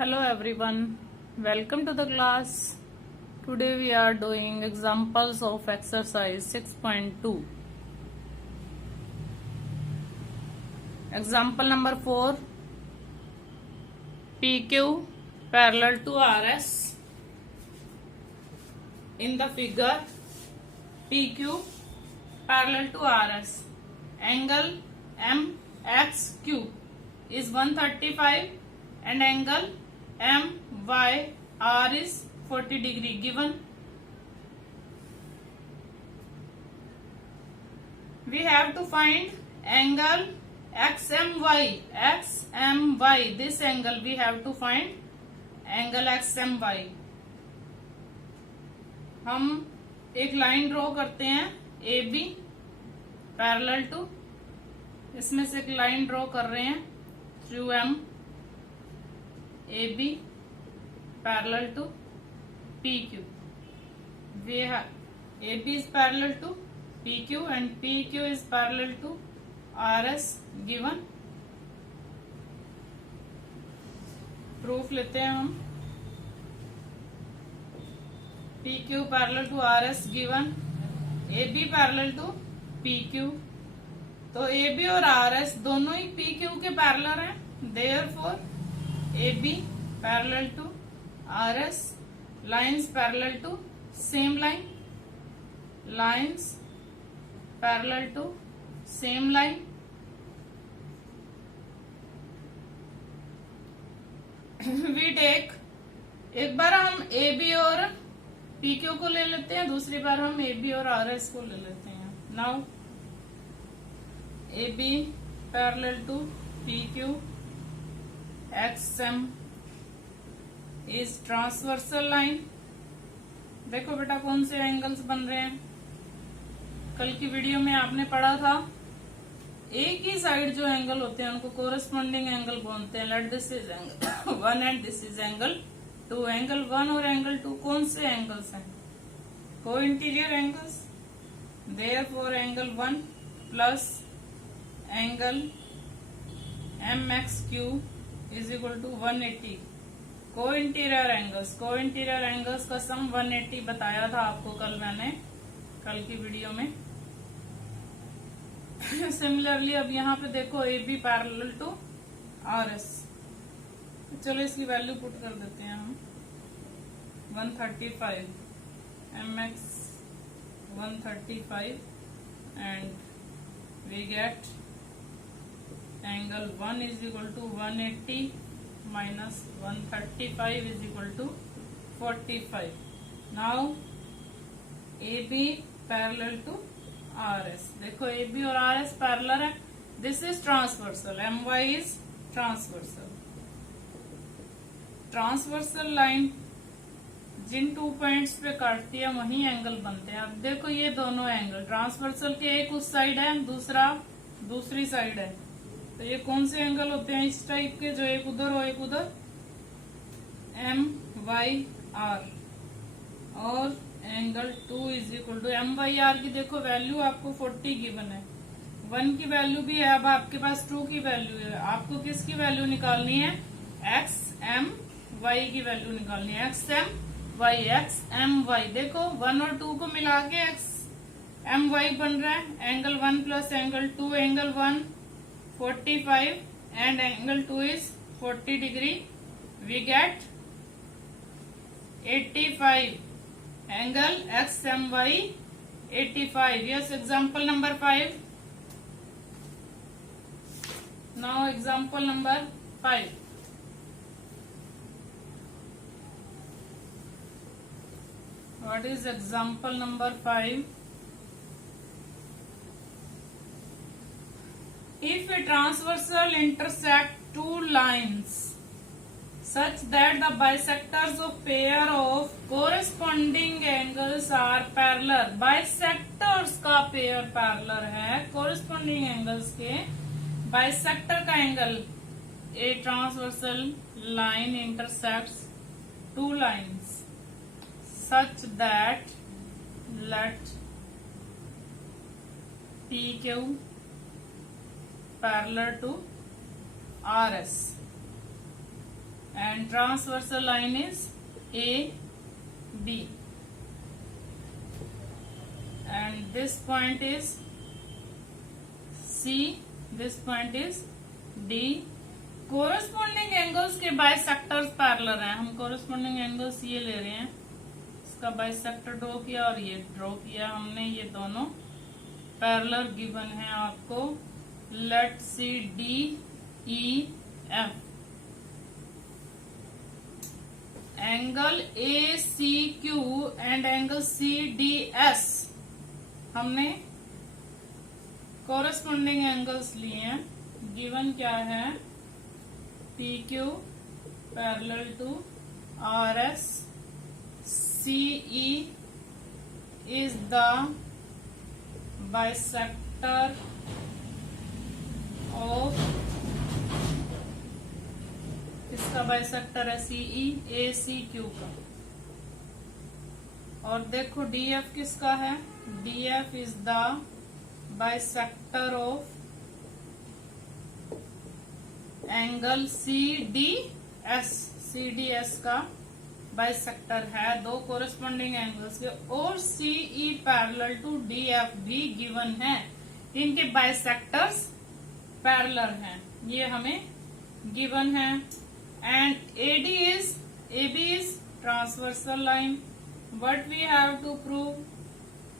Hello everyone, welcome to the class. Today we are doing examples of exercise 6.2. Example number 4. PQ parallel to RS. In the figure, PQ parallel to RS. Angle MXQ is 135 and angle MYR is 40 degree given. We have to find angle XMY. This angle we have to find angle XMY. हम एक line draw करते हैं AB parallel to, इसमें से एक line draw कर रहे हैं through M AB parallel to PQ. We have AB is parallel to PQ and PQ is parallel to RS given. Proof लेते हैं हम. PQ parallel to RS given. AB parallel to PQ. तो AB और RS दोनों ही PQ के parallel हैं. Therefore AB parallel to RS, lines parallel to same line, lines parallel to same line. We take, एक बार हम AB और PQ को ले लेते हैं, दूसरी बार हम AB और RS को ले लेते हैं. Now AB parallel to PQ, XM is transversal line. देखो बेटा कौन से एंगल्स बन रहे हैं. कल की वीडियो में आपने पढ़ा था एक ही साइड जो एंगल होते हैं उनको कोरस्पॉन्डिंग एंगल बोलते हैं. Let this is angle 1 and this is angle 2. Angle 1 और एंगल 2 कौन से एंगल्स हैं? Co-interior angles. Therefore angle 1 plus angle MXQ is equal to 180. Co-interior angles का सम 180 बताया था आपको कल मैंने, कल की वीडियो में. सिमिलरली अब यहाँ पे देखो AB पैरेलल टू RS. चलो इसकी वैल्यू पुट कर देते हैं हम. 135 MX 135 and we get angle 1 is equal to 180 minus 135 is equal to 45. Now AB parallel to RS. देखो AB और RS पैरेलल है. This is transversal. MY is transversal. Transversal line जिन 2 पॉइंट्स पे काटती है वही एंगल बनते हैं. अब देखो ये दोनों एंगल ट्रांसवर्सल के एक उस साइड है, दूसरा दूसरी साइड है. तो ये कौन से एंगल होते हैं इस टाइप के, जो एक उधर और एक उधर? MYR. और angle 2 is equal to MYR की देखो वैल्यू आपको 40 गिवन है. 1 की वैल्यू भी है, अब आपके पास 2 की वैल्यू है. आपको किसकी वैल्यू निकालनी है? XMY की वैल्यू निकालनी है. XMY देखो 1 और 2 को मिला के XMY बन रहा है. Angle 1 plus angle 2, angle 1 45 and angle 2 is 40 degree. We get 85. Angle XMY 85. Yes, example number 5. Now example number 5. What is example number 5? If a transversal intersect two lines such that the bisectors of pair of corresponding angles are parallel. Bisectors का pair parallel है corresponding angles के. Bisector का angle, a transversal line intersects two lines such that let PQ parallel to RS and transversal line is AB, and this point is C, this point is D. Corresponding angles के bisectors parallel हैं, हम corresponding angles ये ले रहे हैं, इसका bisector draw किया और ये ड्रॉ किया हमने, ये दोनों पैरेलल गिवन है आपको. Let C D E F. Angle A C Q and angle C D S हमने कोरस्पॉन्डिंग एंगल्स लिए हैं. गिवन क्या है? P Q parallel to R S, C E is the bisector of, इसका bisector है CE, A C Q का. और देखो डी एफ किसका है? D F is the bisector of angle C D S. C D S का bisector है दो कोरस्पॉन्डिंग एंगल्स के, और CE parallel to D F भी गिवन है. इनके बाइसेक्टर्स पैरेलल हैं, ये हमें गिवन है. And AD is, AB is transversal line. What we have to prove?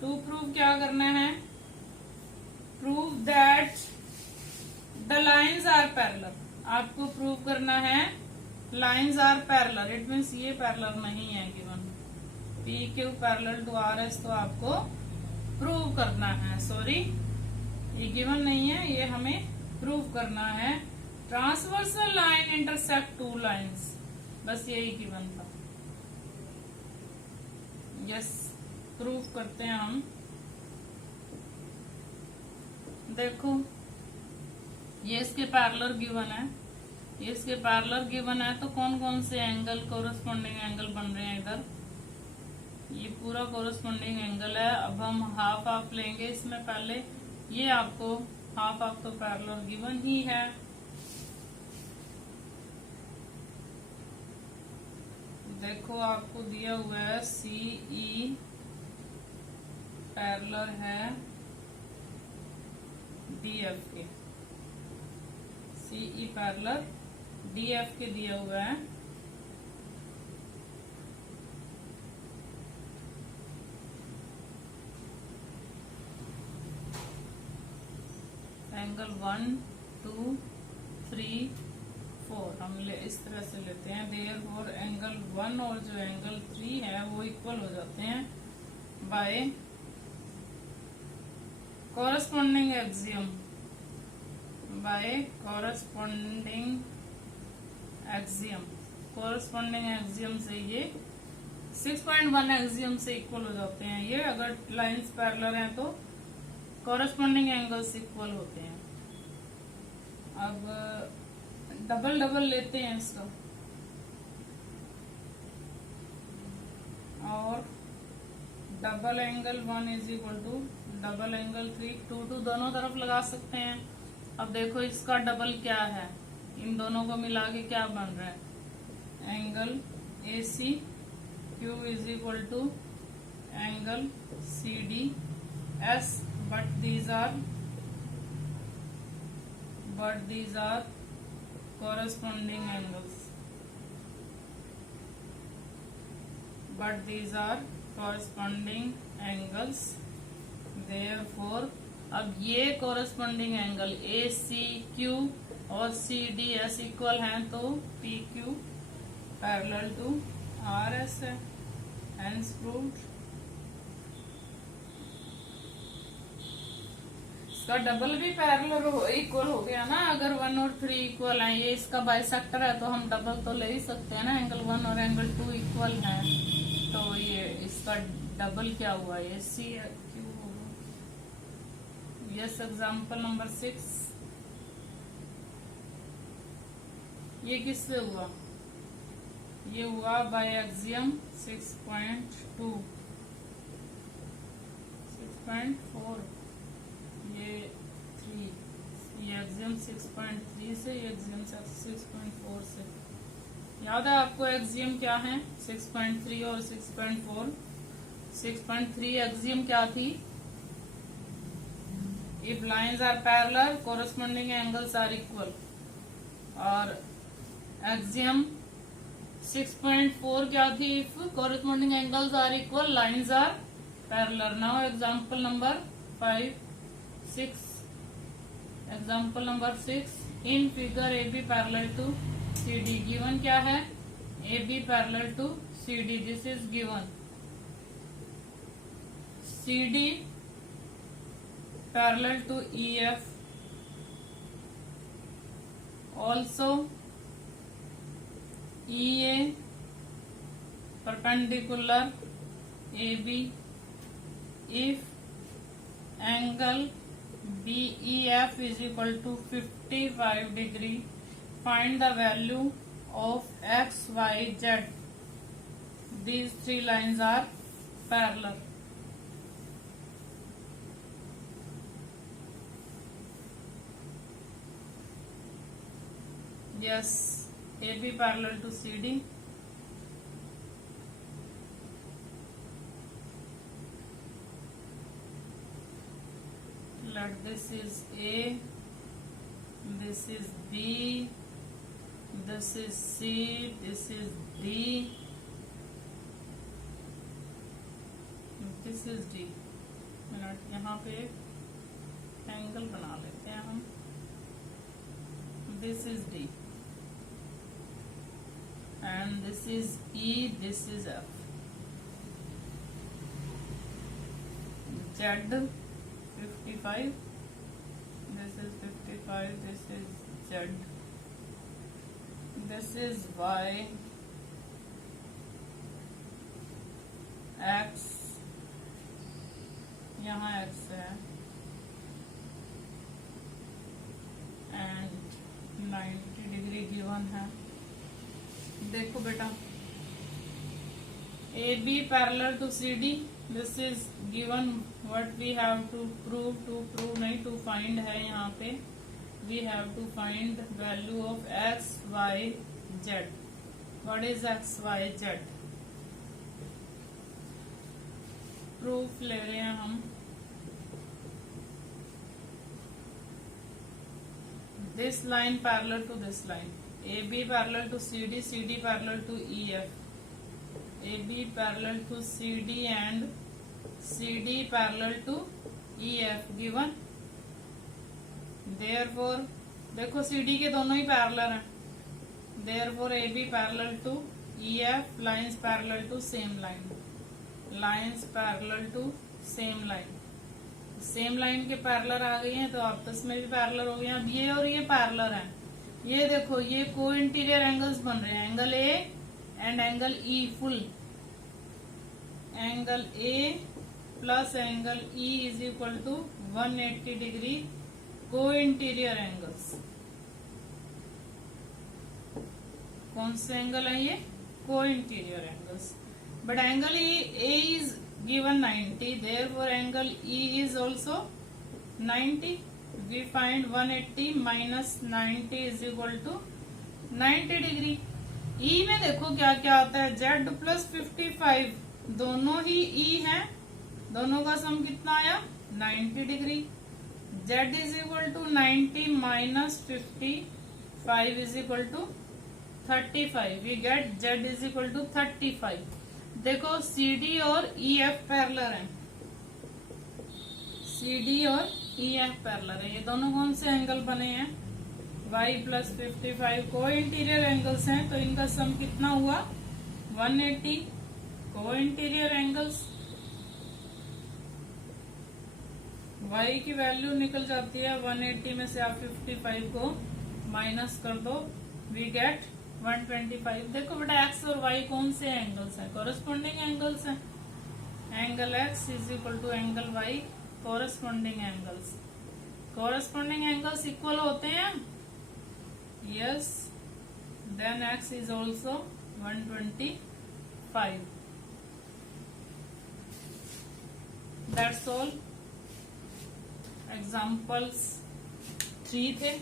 To prove क्या करना है? Prove that the lines are parallel. आपको प्रूव करना है lines are parallel. It means ये पैरेलल नहीं है given. P Q parallel to R S तो आपको प्रूव करना है. सॉरी, ये गिवन नहीं है, ये हमें प्रूव करना है. Transversal line intersect two lines, बस यही गिवन था. यस, प्रूव करते हैं हम. देखो ये इसके पैरेलल गिवन है, ये इसके पैरेलल गिवन है, तो कौन कौन से एंगल कोरस्पॉन्डिंग एंगल बन रहे हैं इधर? ये पूरा कोरस्पॉन्डिंग एंगल है. अब हम हाफ हाफ लेंगे इसमें. पहले ये आपको हाफ हाफ तो पैरेलल गिवन ही है. देखो आपको दिया हुआ है सीई पैरेलल है डीएफ के, सीई पैरेलल डीएफ के दिया हुआ है. एंगल 1 2 3 4 हम इस तरह से लेते हैं. देयरफॉर एंगल 1 और जो एंगल 3 है वो इक्वल हो जाते हैं by corresponding axiom. By corresponding axiom, corresponding axiom से ये 6.1 एक्सियम से इक्वल हो जाते हैं. ये अगर लाइंस पैरेलल हैं तो कॉरस्पॉन्डिंग एंगल्स इक्वल होते हैं. अब डबल डबल लेते हैं इसका, और double angle 1 is equal to double angle 3. 2 दोनों तरफ लगा सकते हैं. अब देखो इसका डबल क्या है, इन दोनों को मिला के क्या बन रहा है? Angle A C Q is equal to angle C D S. But these are corresponding angles. But these are corresponding angles. Therefore, अब ये corresponding angle A C Q और C D S इक्वल हैं, तो P Q parallel to R S है. Hence proved. इसका डबल भी parallel equal हो गया ना. अगर 1 और 3 इक्वल है, ये इसका बाइसेक्टर है, तो हम डबल तो ले ही सकते हैं ना. एंगल 1 और एंगल 2 इक्वल हैं, तो ये इसका डबल क्या हुआ? ये सी क्यू होगा. Yes, example number 6. ये किससे हुआ? ये हुआ बाय एक्सियम 6.2 6.4, ये 3, ये एक्सियम 6.3 से, ये एक्सियम 6.4 से. याद है आपको एक्सियम क्या है? 6.3 और 6.4। 6.3 एक्सियम क्या थी? If lines are parallel corresponding angles are equal. और एक्सियम 6.4 क्या थी? If corresponding angles are equal lines are parallel. Now example number 6। Example number 6 in figure A B parallel to C D. Given क्या है? A B parallel to C D. This is given. C D parallel to E F. Also E A perpendicular A B if angle BEF is equal to 55 degree. Find the value of X, Y, Z. These three lines are parallel. Yes, AB parallel to CD. Let this is A, this is B, this is C, this is D, this is D। Minute, यहाँ पे angle बना लेते हैं हम। This is D and this is E, this is F। Z 55, this is 55, this is Z, this is Y, X, यहाँ X है, and 90 degree given है। देखो बेटा, A B parallel to C D. This is given. What we have to prove नहीं, to find है यहाँ पे। We have to find value of X Y Z. What is X Y Z? Proof ले रहे हैं हम। This line parallel to this line. A B parallel to C D, C D parallel to E F. AB parallel to CD and CD parallel to EF given। Therefore देखो CD के दोनों ही parallel हैं। Therefore AB parallel to EF, lines parallel to same line, lines parallel to same line। Same line के parallel आ गई हैं तो आपस में भी पैरेलल हो गए। अब ये और ये पैरेलल हैं। ये देखो, ये को इंटीरियर एंगल्स बन रहे हैं। Angle A and angle E फुल। Angle A plus angle E is equal to 180 degree co-interior angles. कौन से एंगल है ये? Co-interior angles. But angle A is given 90, therefore angle E is also 90। We find 180 minus 90 is equal to 90 degree. E में देखो क्या क्या आता है, Z प्लस 55, दोनों ही E हैं, दोनों का सम कितना आया 90 degree. Z is equal to 90 minus 55 is equal to 35। We get Z is equal to 35। देखो CD और EF पैरेलल हैं, CD और EF पैरेलल है। ये दोनों कौन से एंगल बने हैं? y प्लस 55 को इंटीरियर एंगल्स हैं, तो इनका सम कितना हुआ 180 को इंटीरियर एंगल्स। y की वैल्यू निकल जाती है 180 में से आप 55 को माइनस कर दो, वी गेट 125। देखो बेटा x और y कौन से एंगल्स हैं? कोरस्पॉन्डिंग एंगल्स हैं। Angle x is equal to angle y, corresponding angles. Corresponding angles इक्वल होते हैं, yes, then x is also 125। That's all। Examples 3 थे।